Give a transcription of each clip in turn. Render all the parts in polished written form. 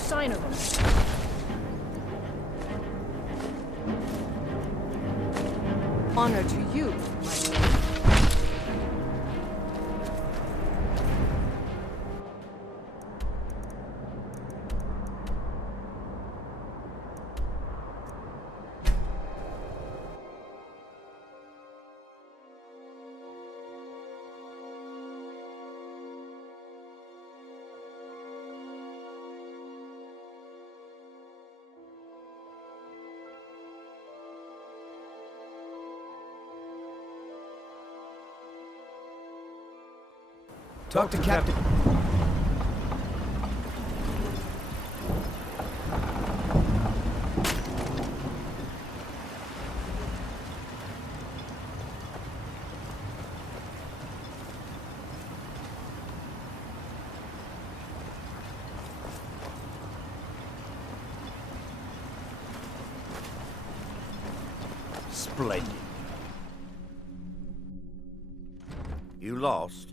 sign of them. Honor to you, my lord. Talk to Captain. Splendid. You lost?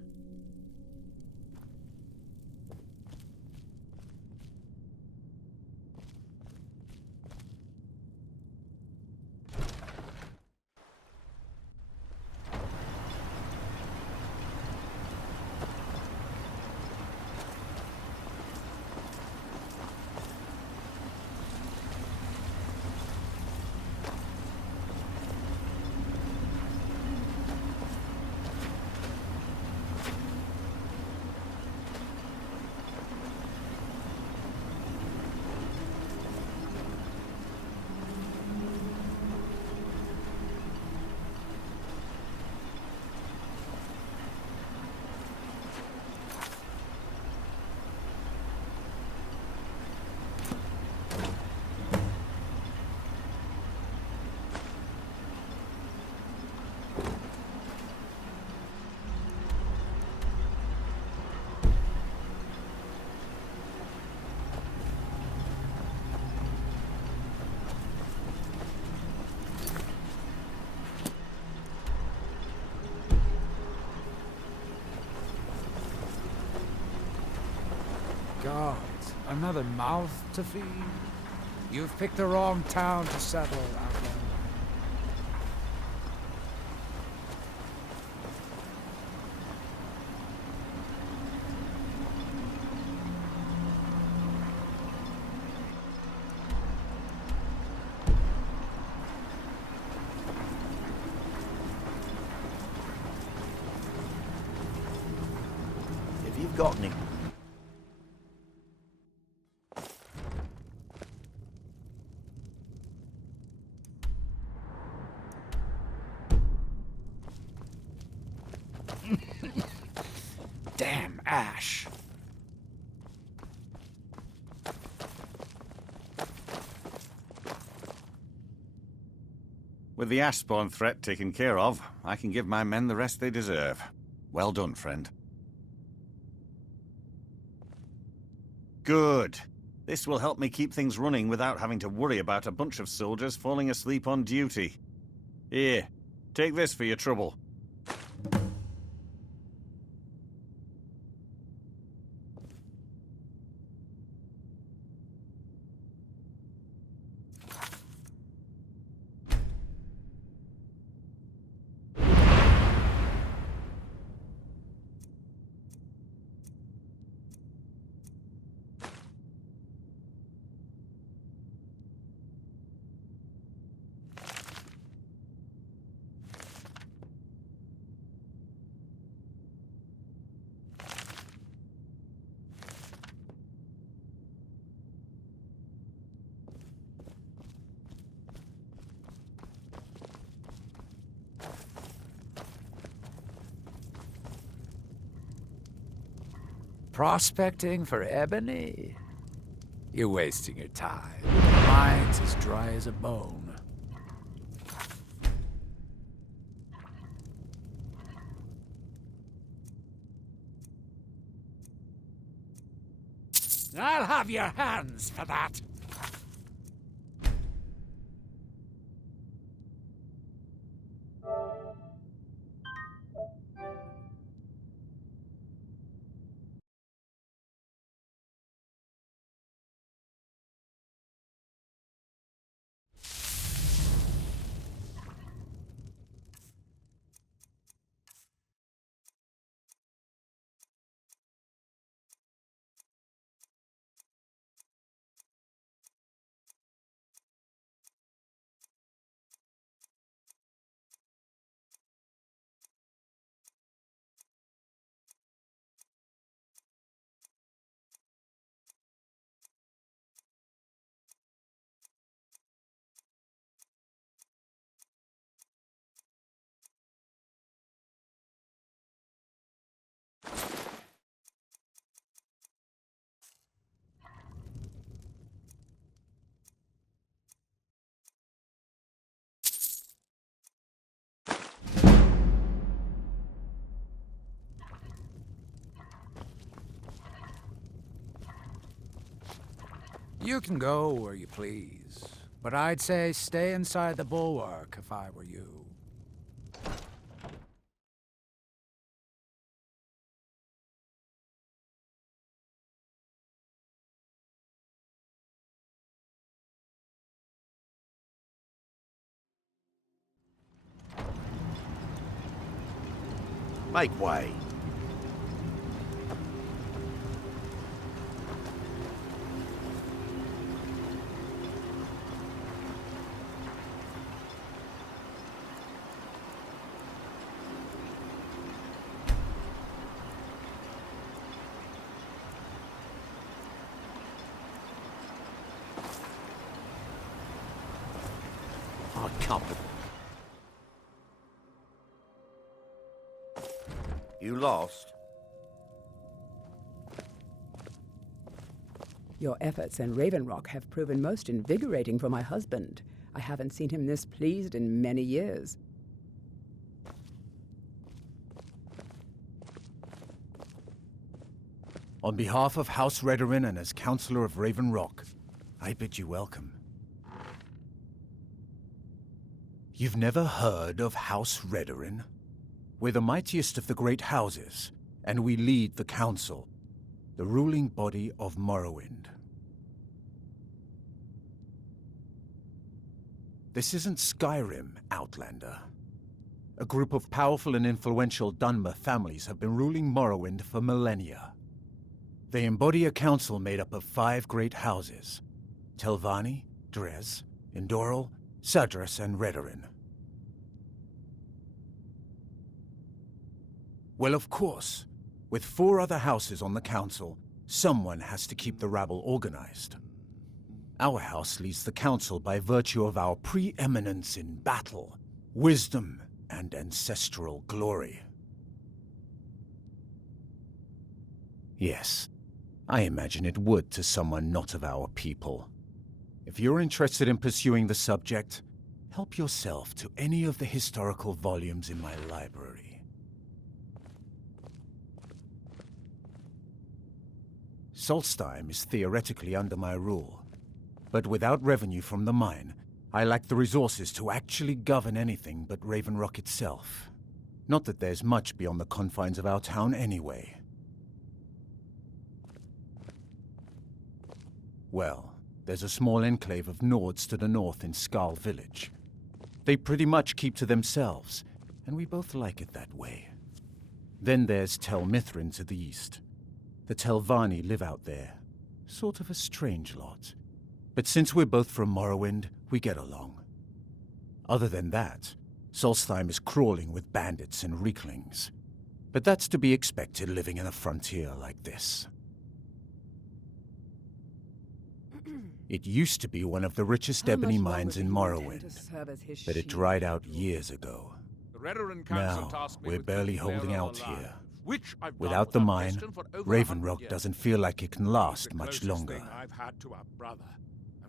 Gods, another mouth to feed? You've picked the wrong town to settle, Outlander. If you've got any... Damn ash. With the Ashspawn threat taken care of, I can give my men the rest they deserve. Well done, friend. Good. This will help me keep things running without having to worry about a bunch of soldiers falling asleep on duty. Here, take this for your trouble. Prospecting for ebony? You're wasting your time. Mine's as dry as a bone. I'll have your hands for that. You can go where you please, but I'd say stay inside the Bulwark if I were you. Make way. I can't. You lost? Your efforts in Ravenrock have proven most invigorating for my husband. I haven't seen him this pleased in many years. On behalf of House Redorin and as Councillor of Ravenrock, I bid you welcome. You've never heard of House Redorin? We're the mightiest of the great houses, and we lead the Council, the ruling body of Morrowind. This isn't Skyrim, Outlander. A group of powerful and influential Dunmer families have been ruling Morrowind for millennia. They embody a council made up of 5 great houses: Telvanni, Dres, Indoril, Sadras, and Redorin. Well, of course, with 4 other houses on the council, someone has to keep the rabble organized. Our house leads the council by virtue of our preeminence in battle, wisdom, and ancestral glory. Yes, I imagine it would to someone not of our people. If you're interested in pursuing the subject, help yourself to any of the historical volumes in my library. Solstheim is theoretically under my rule, but without revenue from the mine, I lack the resources to actually govern anything but Ravenrock itself. Not that there's much beyond the confines of our town anyway. Well, there's a small enclave of Nords to the north in Skarl village. They pretty much keep to themselves, and we both like it that way. Then there's Tel Mithrin to the east. The Telvanni live out there. Sort of a strange lot. But since we're both from Morrowind, we get along. Other than that, Solstheim is crawling with bandits and reeklings. But that's to be expected living in a frontier like this. It used to be one of the richest ebony mines in Morrowind, but it dried out years ago. Now, we're barely holding out here. Without the mine, Ravenrock doesn't feel like it can last much longer.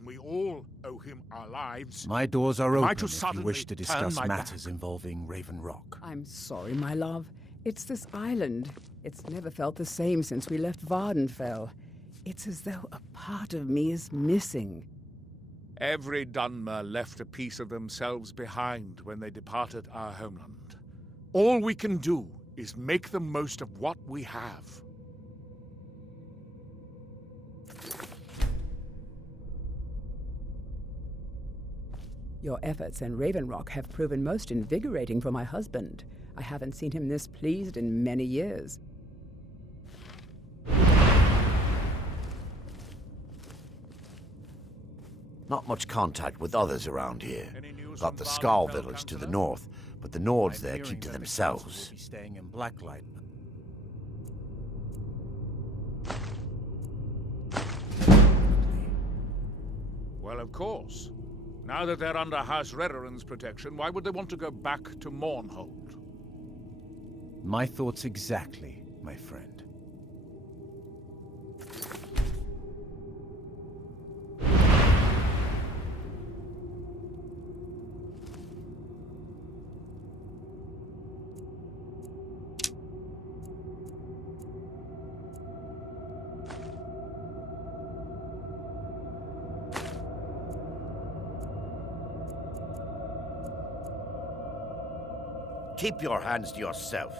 We all owe him our lives. My doors are open if you wish to discuss matters involving Ravenrock. I'm sorry, my love. It's this island. It's never felt the same since we left Vardenfell. It's as though a part of me is missing. Every Dunmer left a piece of themselves behind when they departed our homeland. All we can do is make the most of what we have. Your efforts in Ravenrock have proven most invigorating for my husband. I haven't seen him this pleased in many years. Not much contact with others around here. Got the Skarl village to the north, but the Nords there keep to themselves. Staying in Blacklight. Well, of course. Now that they're under House Redorin's protection, why would they want to go back to Mournhold? My thoughts exactly, my friend. Keep your hands to yourself.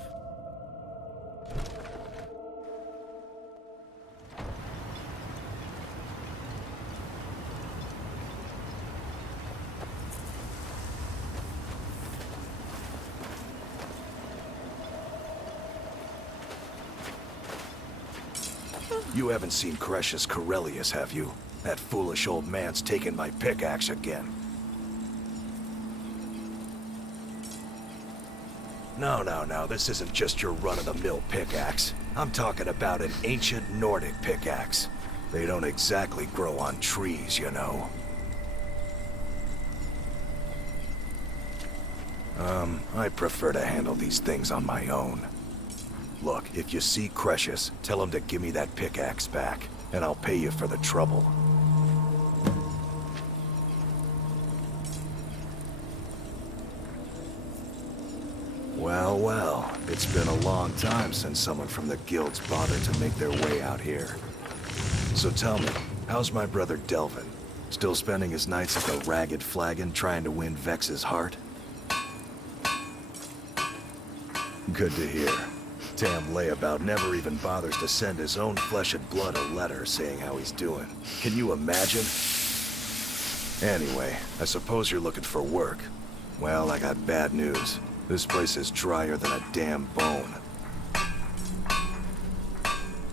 You haven't seen Cretius Corellius, have you? That foolish old man's taken my pickaxe again. No, this isn't just your run-of-the-mill pickaxe. I'm talking about an ancient Nordic pickaxe. They don't exactly grow on trees, you know. I prefer to handle these things on my own. Look, if you see Cretius, tell him to give me that pickaxe back, and I'll pay you for the trouble. Well, it's been a long time since someone from the guilds bothered to make their way out here. So tell me, how's my brother Delvin? Still spending his nights at the Ragged Flagon trying to win Vex's heart? Good to hear. Damn layabout never even bothers to send his own flesh and blood a letter saying how he's doing. Can you imagine? Anyway, I suppose you're looking for work. Well, I got bad news. This place is drier than a damn bone.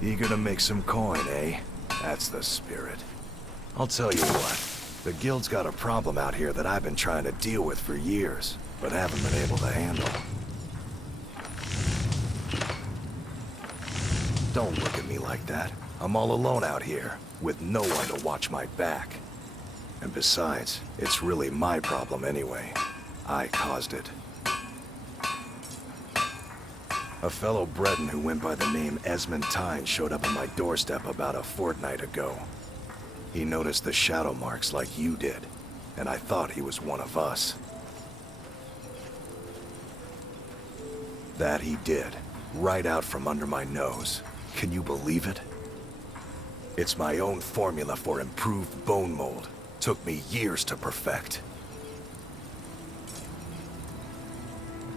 Eager to make some coin, eh? That's the spirit. I'll tell you what. The guild's got a problem out here that I've been trying to deal with for years, but haven't been able to handle. Don't look at me like that. I'm all alone out here, with no one to watch my back. And besides, it's really my problem anyway. I caused it. A fellow Breton who went by the name Esmond Tyne showed up on my doorstep about a fortnight ago. He noticed the shadow marks like you did, and I thought he was one of us. That he did, right out from under my nose. Can you believe it? It's my own formula for improved bone mold. Took me years to perfect.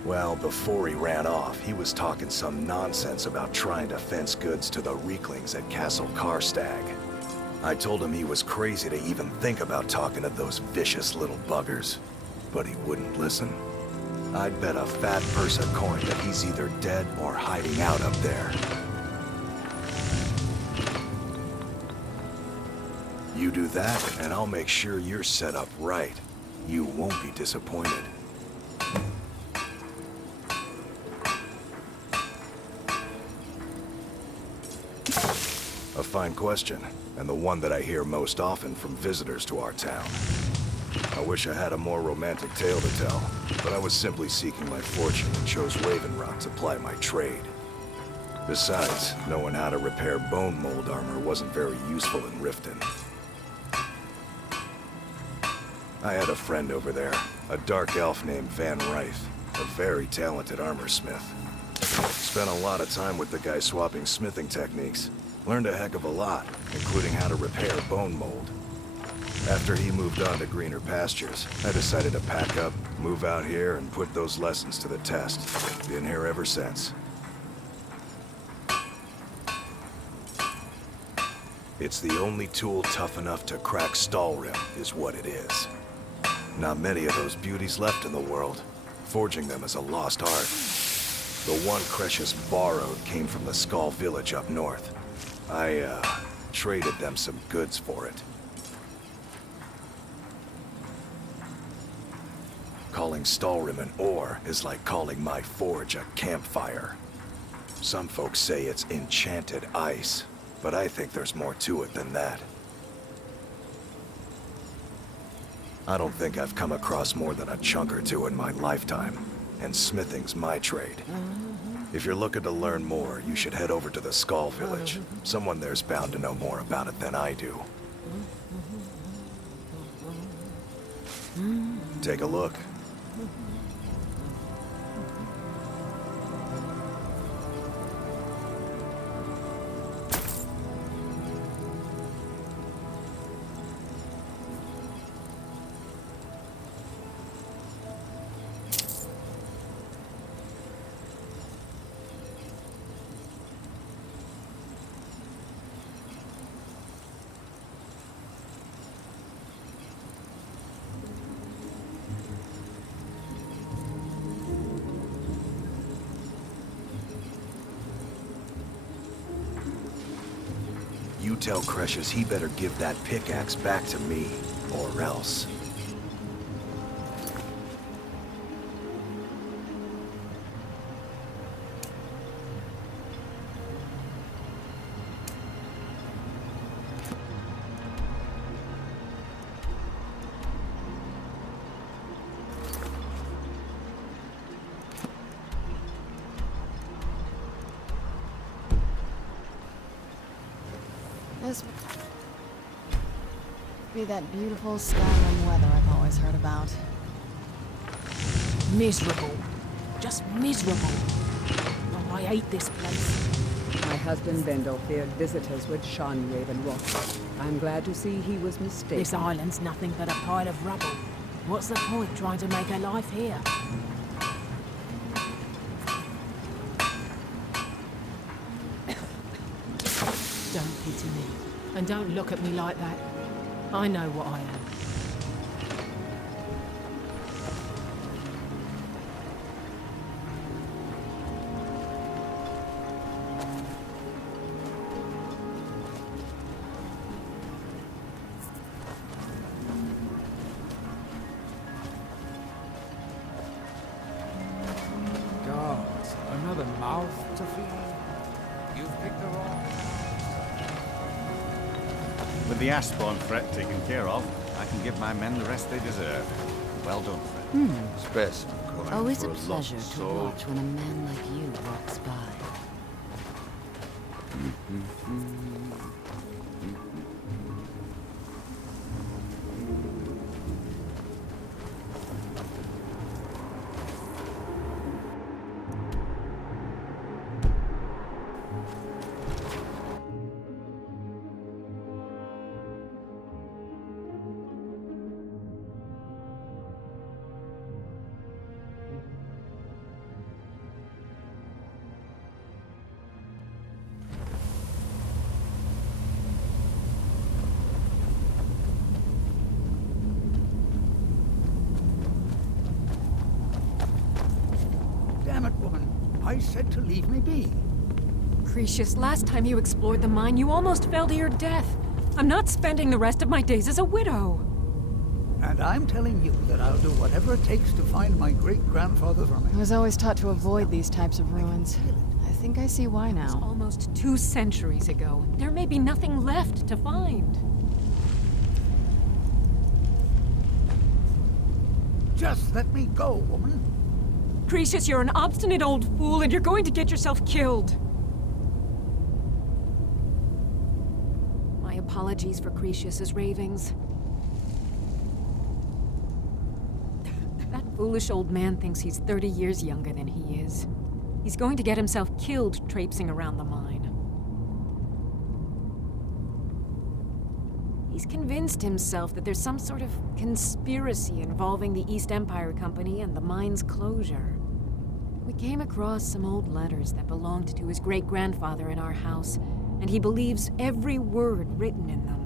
Well, before he ran off, he was talking some nonsense about trying to fence goods to the Reeklings at Castle Karstag. I told him he was crazy to even think about talking to those vicious little buggers, but he wouldn't listen. I'd bet a fat purse of coin that he's either dead or hiding out up there. You do that, and I'll make sure you're set up right. You won't be disappointed. A fine question, and the one that I hear most often from visitors to our town. I wish I had a more romantic tale to tell, but I was simply seeking my fortune and chose Ravenrock to ply my trade. Besides, knowing how to repair bone mold armor wasn't very useful in Riften. I had a friend over there, a dark elf named Van Ryth, a very talented armor smith. Spent a lot of time with the guy swapping smithing techniques. Learned a heck of a lot, including how to repair bone mold. After he moved on to greener pastures, I decided to pack up, move out here, and put those lessons to the test. Been here ever since. It's the only tool tough enough to crack Stalrim, is what it is. Not many of those beauties left in the world. Forging them is a lost art. The one Cretius borrowed came from the Skull village up north. I, traded them some goods for it. Calling Stalrim an ore is like calling my forge a campfire. Some folks say it's enchanted ice, but I think there's more to it than that. I don't think I've come across more than a chunk or two in my lifetime, and smithing's my trade. If you're looking to learn more, you should head over to the Skull village. Someone there's bound to know more about it than I do. Take a look. tell Cresius he better give that pickaxe back to me, or else. This be that beautiful Skyrim weather I've always heard about. Miserable. Just miserable. Oh, I hate this place. My husband Vendel feared visitors would shun Raven Rock. I'm glad to see he was mistaken. This island's nothing but a pile of rubble. What's the point trying to make a life here? Don't pity me. And don't look at me like that. I know what I am. Gods, another mouth to feed. You've picked the wrong. With the Ashbourne threat taken care of, I can give my men the rest they deserve. Well done, friend. Specimen calling Always for a lost pleasure to soul. watch when a man like you walks by. Damn it, woman. I said to leave me be. Cresius, last time you explored the mine, you almost fell to your death. I'm not spending the rest of my days as a widow. And I'm telling you that I'll do whatever it takes to find my great-grandfather's remains. I was always taught to avoid these types of ruins. I think I see why It was now. almost 2 centuries ago. There may be nothing left to find. Just let me go, woman. Cresius, you're an obstinate old fool, and you're going to get yourself killed. My apologies for Cresius's ravings. That foolish old man thinks he's 30 years younger than he is. He's going to get himself killed traipsing around the mine. He's convinced himself that there's some sort of conspiracy involving the East Empire Company and the mine's closure. We came across some old letters that belonged to his great-grandfather in our house, and he believes every word written in them.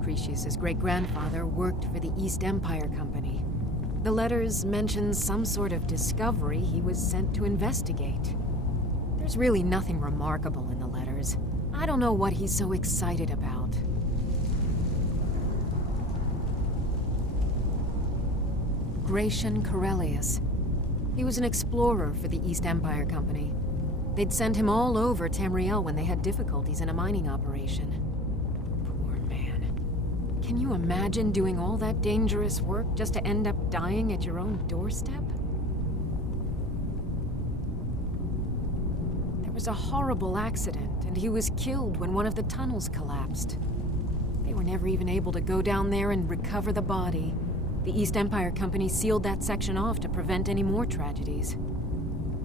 Cresius's great-grandfather worked for the East Empire Company. The letters mention some sort of discovery he was sent to investigate. There's really nothing remarkable in the letters. I don't know what he's so excited about. Gratian Corellius. He was an explorer for the East Empire Company. They'd send him all over Tamriel when they had difficulties in a mining operation. Poor man. Can you imagine doing all that dangerous work just to end up dying at your own doorstep? There was a horrible accident, and he was killed when one of the tunnels collapsed. They were never even able to go down there and recover the body. The East Empire Company sealed that section off to prevent any more tragedies.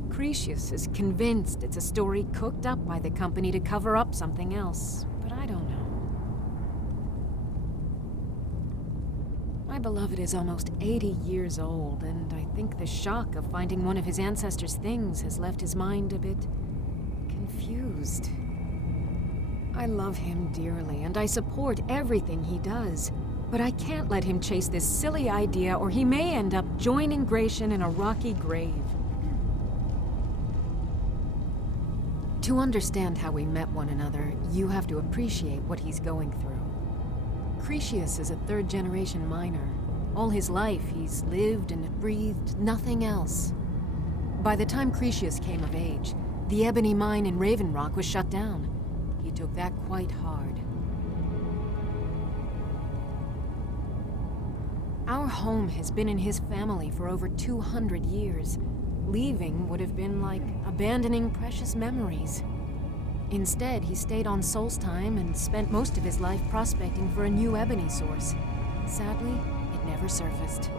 Cresius is convinced it's a story cooked up by the company to cover up something else, but I don't know. My beloved is almost 80 years old, and I think the shock of finding one of his ancestors' things has left his mind a bit confused. I love him dearly, and I support everything he does. But I can't let him chase this silly idea, or he may end up joining Gratian in a rocky grave. To understand how we met one another, you have to appreciate what he's going through. Cretius is a third-generation miner. All his life, he's lived and breathed nothing else. By the time Cretius came of age, the ebony mine in Raven Rock was shut down. He took that quite hard. Our home has been in his family for over 200 years. Leaving would have been like abandoning precious memories. Instead, he stayed on Solstheim and spent most of his life prospecting for a new ebony source. Sadly, it never surfaced.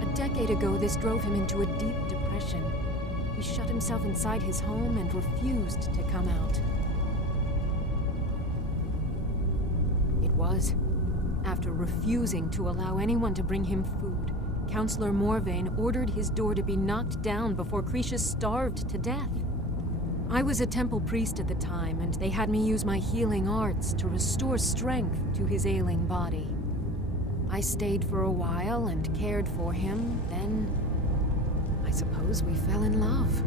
A decade ago, this drove him into a deep depression. He shut himself inside his home and refused to come out. It was after refusing to allow anyone to bring him food, Council Lleril Morvayn ordered his door to be knocked down before Cretius starved to death. I was a temple priest at the time, and they had me use my healing arts to restore strength to his ailing body. I stayed for a while and cared for him, then I suppose we fell in love.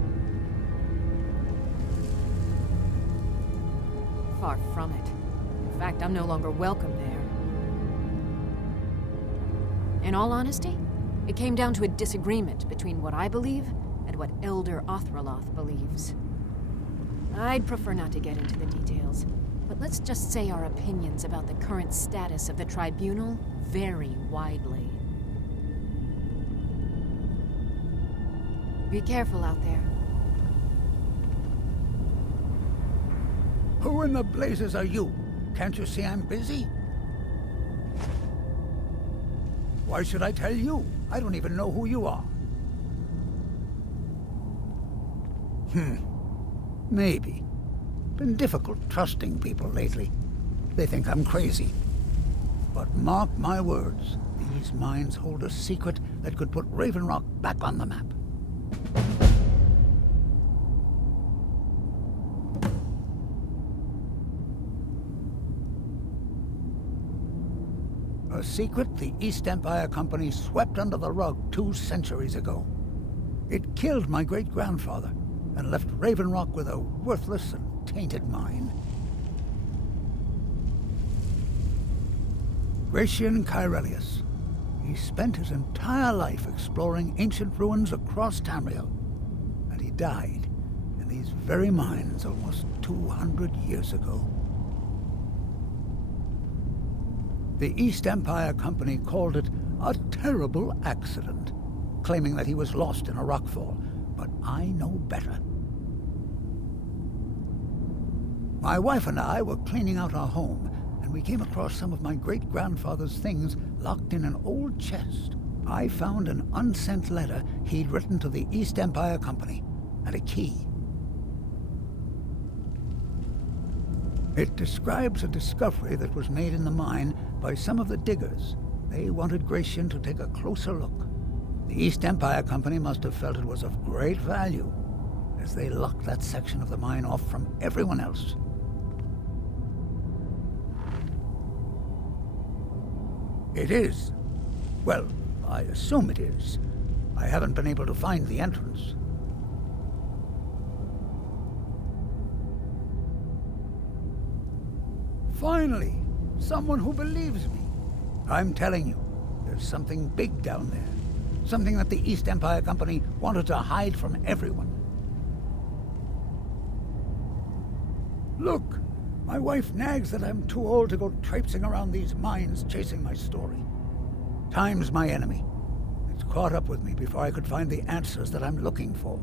Far from it. In fact, I'm no longer welcome there. In all honesty, it came down to a disagreement between what I believe and what Elder Othraloth believes. I'd prefer not to get into the details, but let's just say our opinions about the current status of the Tribunal vary widely. Be careful out there. Who in the blazes are you? Can't you see I'm busy? Why should I tell you? I don't even know who you are. Maybe. Been difficult trusting people lately. They think I'm crazy. But mark my words, these mines hold a secret that could put Raven Rock back on the map. A secret the East Empire Company swept under the rug 2 centuries ago. It killed my great-grandfather and left Raven Rock with a worthless and tainted mine. Gratian Cairelius. He spent his entire life exploring ancient ruins across Tamriel, and he died in these very mines almost 200 years ago. The East Empire Company called it a terrible accident, claiming that he was lost in a rockfall, but I know better. My wife and I were cleaning out our home, and we came across some of my great-grandfather's things locked in an old chest. I found an unsent letter he'd written to the East Empire Company, and a key. It describes a discovery that was made in the mine by some of the diggers. They wanted Gratian to take a closer look. The East Empire Company must have felt it was of great value, as they locked that section of the mine off from everyone else. It is. Well, I assume it is. I haven't been able to find the entrance. Finally, someone who believes me. I'm telling you, there's something big down there. Something that the East Empire Company wanted to hide from everyone. Look, my wife nags that I'm too old to go traipsing around these mines chasing my story. Time's my enemy. It's caught up with me before I could find the answers that I'm looking for.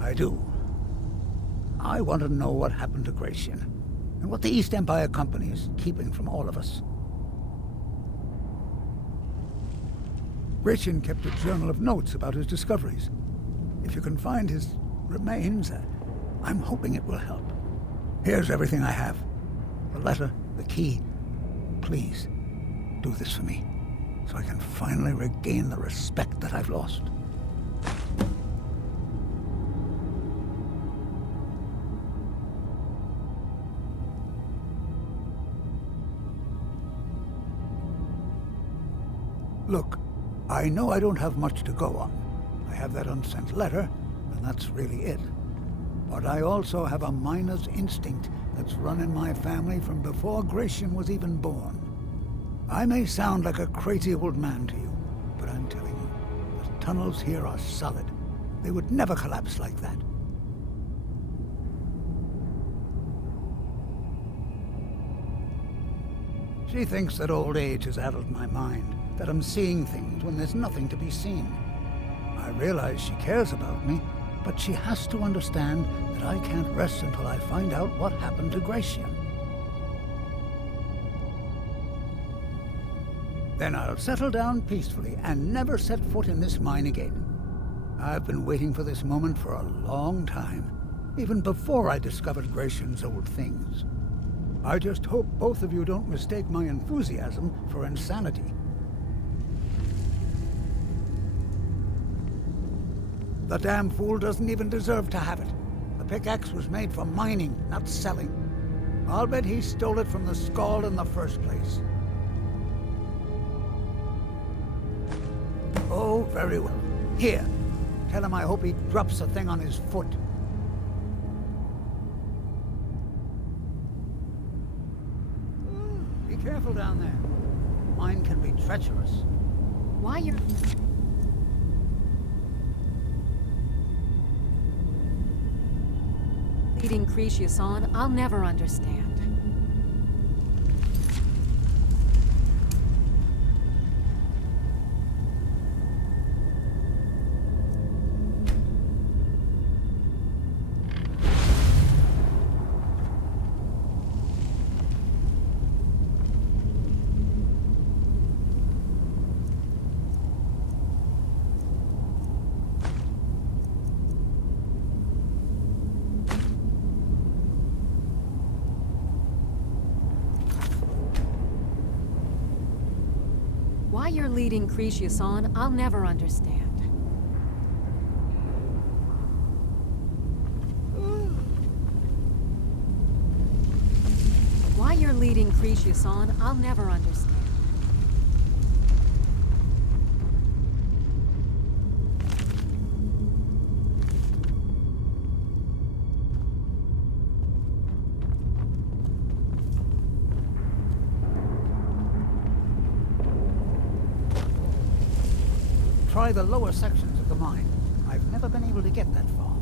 I do. I want to know what happened to Gratian, and what the East Empire Company is keeping from all of us. Gratian kept a journal of notes about his discoveries. If you can find his remains, I'm hoping it will help. Here's everything I have. The letter, the key. Please, do this for me, so I can finally regain the respect that I've lost. Look, I know I don't have much to go on. I have that unsent letter, and that's really it. But I also have a miner's instinct that's run in my family from before Gratian was even born. I may sound like a crazy old man to you, but I'm telling you, the tunnels here are solid. They would never collapse like that. She thinks that old age has addled my mind, that I'm seeing things when there's nothing to be seen. I realize she cares about me, but she has to understand that I can't rest until I find out what happened to Gratian. Then I'll settle down peacefully and never set foot in this mine again. I've been waiting for this moment for a long time, even before I discovered Gratian's old things. I just hope both of you don't mistake my enthusiasm for insanity. The damn fool doesn't even deserve to have it. The pickaxe was made for mining, not selling. I'll bet he stole it from the Skald in the first place. Oh, very well. Here, tell him I hope he drops the thing on his foot. Be careful down there. Mine can be treacherous. Why you're... leading Cretius on, I'll never understand. Why you're leading Cretius on, I'll never understand. Why you're leading Cretius on, I'll never understand. Try the lower sections of the mine. I've never been able to get that far.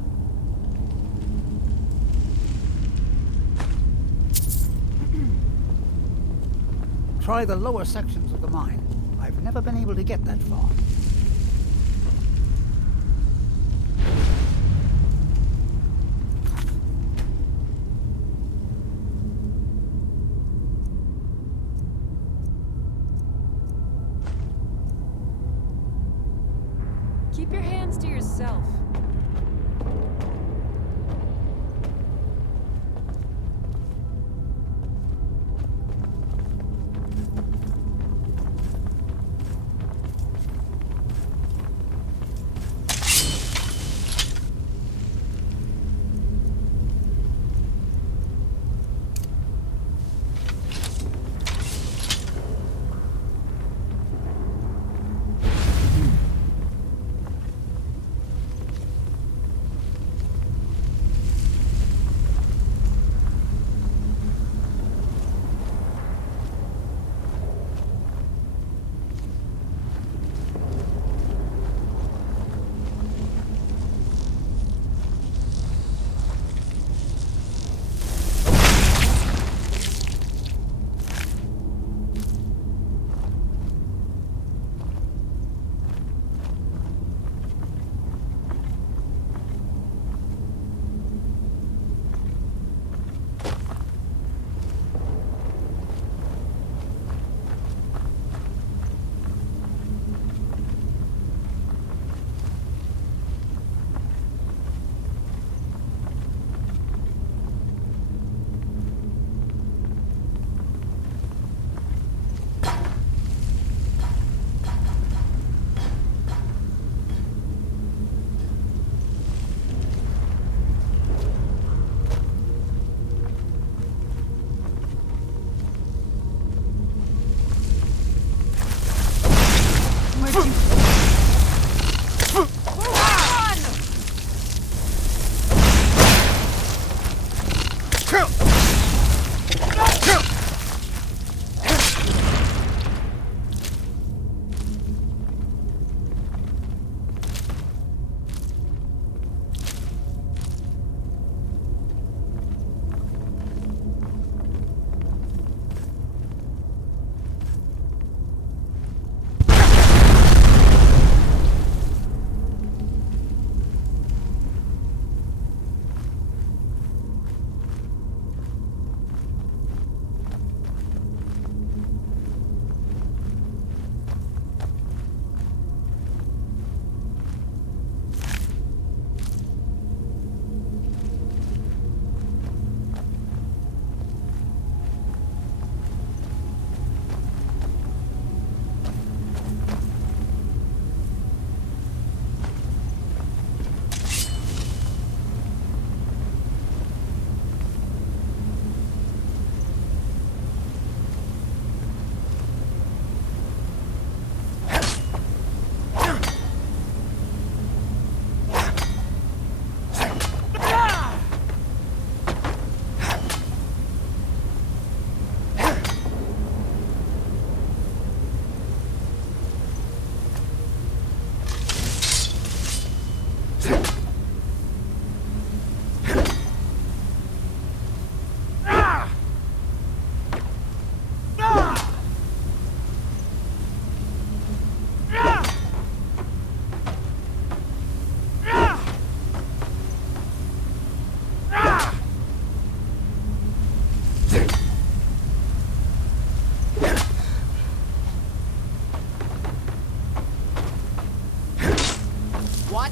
Try the lower sections of the mine. I've never been able to get that far. Keep your hands to yourself.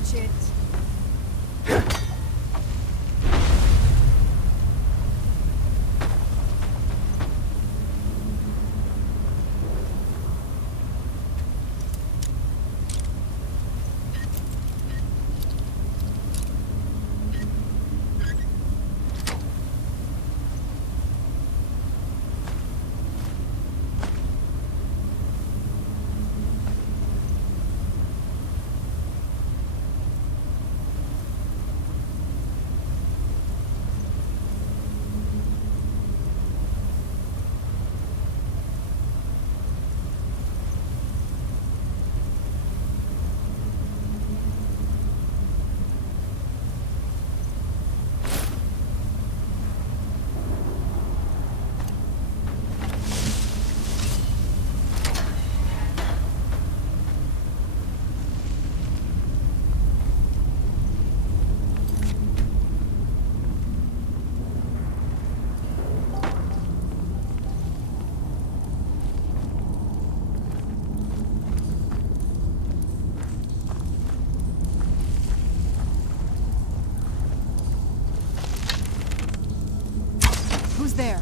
Watch it. Who's there?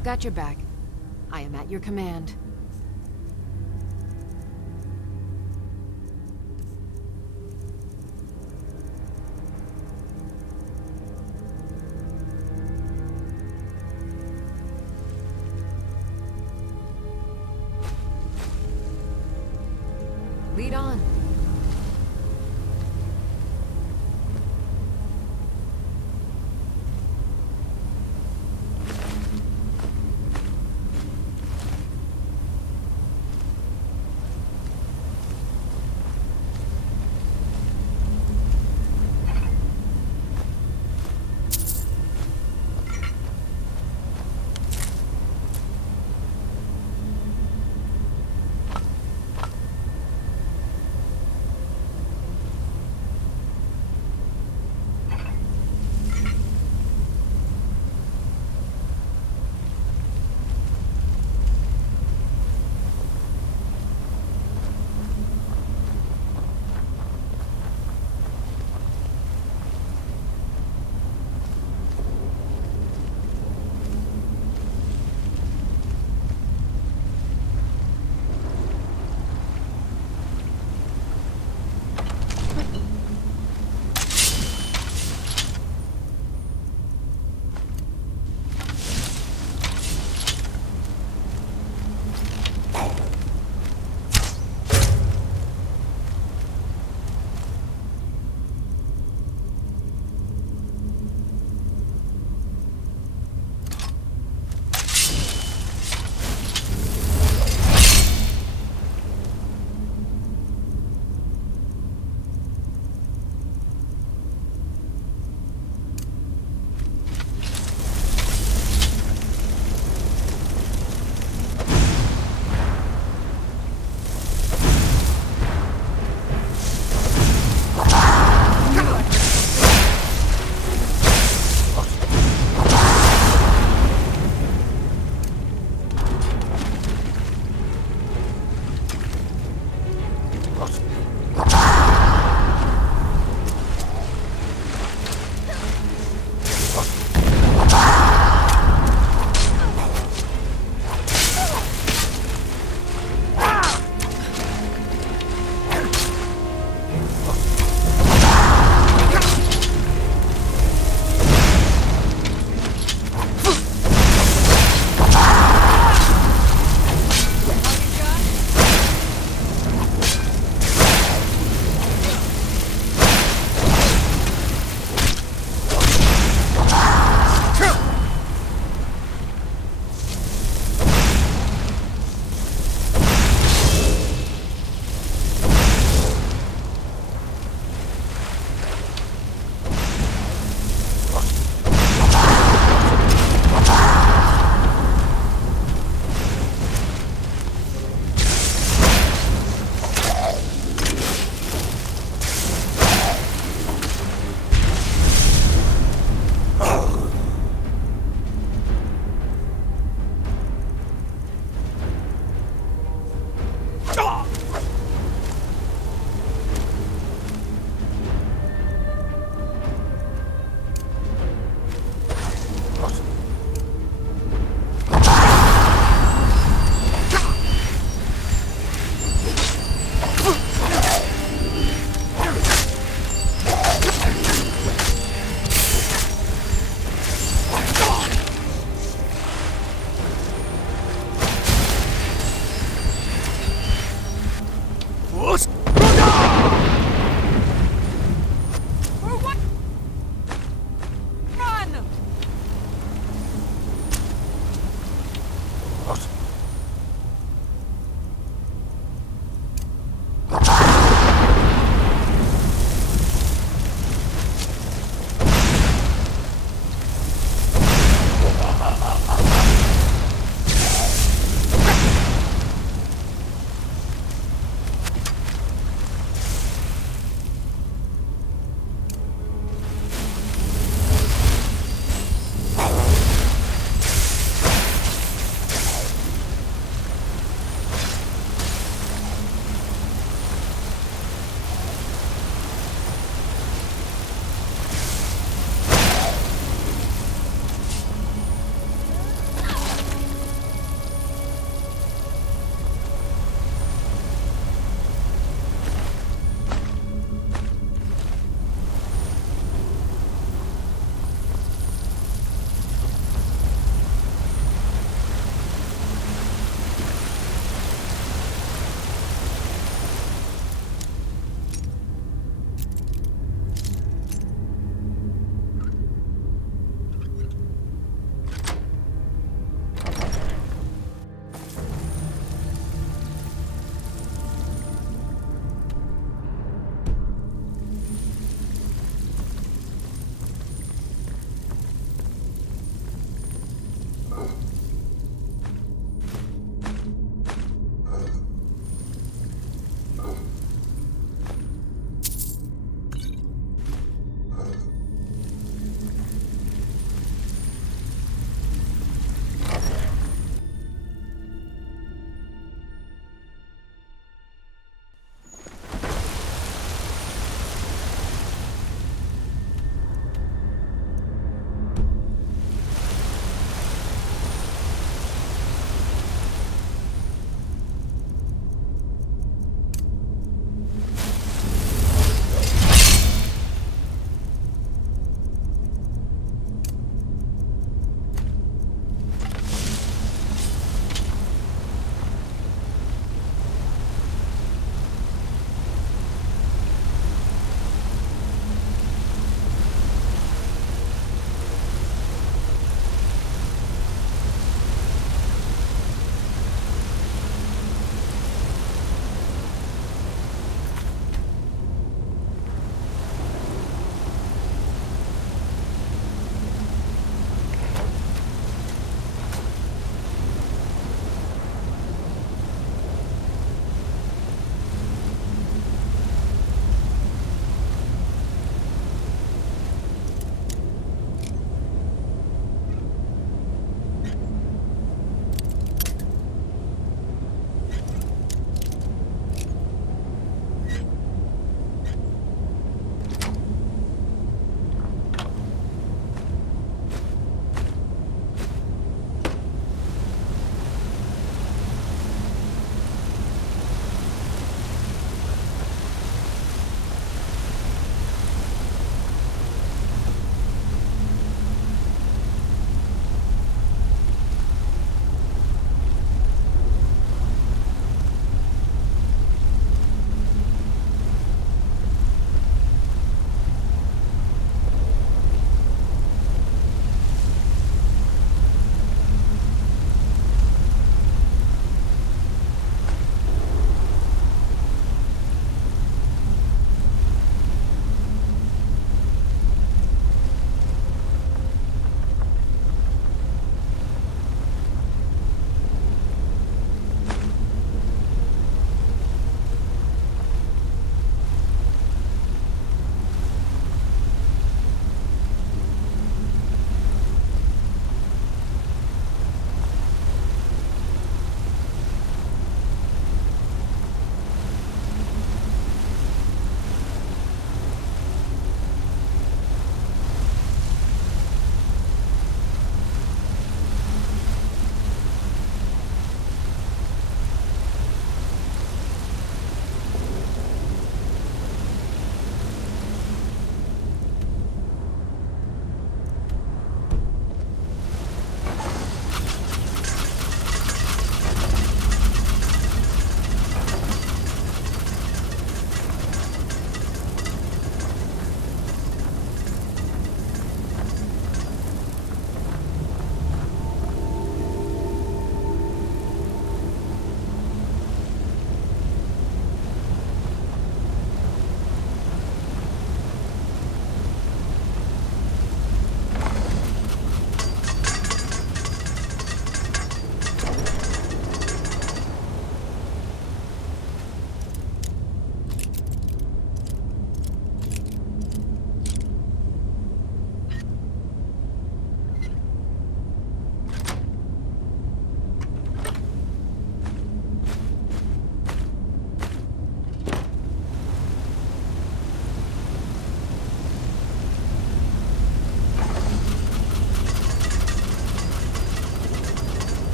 I've got your back. I am at your command.